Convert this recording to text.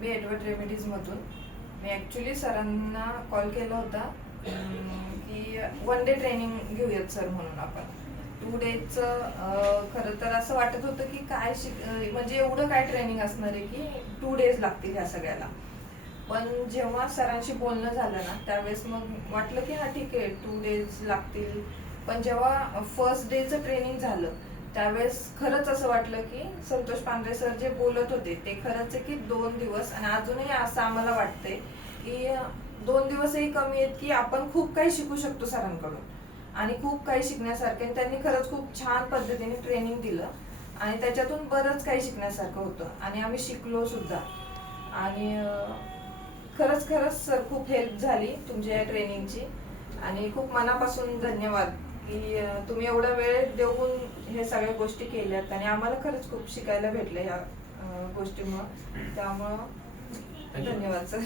मी Edward remedies मधून मी actually सरांना call केला होता की 1 डे ट्रेनिंग घेऊयात सर म्हणून आपण 2 डेजचं खरं तर असं वाटत होतं की काय म्हणजे एवढं काय ट्रेनिंग असणार आहे की 2 डेज लागतील ह्या सगळ्याला. पण जेव्हा सरांशी बोलणं झालं ना त्यावेळेस मग वाटलं की हा ठीक आहे 2 डेज लागतील. पण जेव्हा फर्स्ट डेचं ट्रेनिंग झालं त्यावेळेस खरंच असं वाटलं की संतोष पांढरे सर जे बोलत होते ते खरंच आहे की 2 दिवस आणि अजूनही असं आम्हाला वाटतंय की 2 दिवसही कमी आहेत की आपण खूप काही शिकू शकतो सरांकडून आणि खूप काही शिकण्यासारखं आहे. त्यांनी खरंच खूप छान पद्धतीने ट्रेनिंग दिलं आणि त्याच्यातून बरंच काही शिकण्यासारखं होतं आणि आम्ही शिकलो सुद्धा. आणि खरंच सर खूप हेल्प झाली तुमच्या या ट्रेनिंगची आणि खूप मनापासून धन्यवाद की तुम्ही एवढा वेळ देऊन हे सगळ्या गोष्टी केल्यात आणि आम्हाला खरंच खूप शिकायला भेटलं ह्या गोष्टीमुळं. त्यामुळं धन्यवाद सर.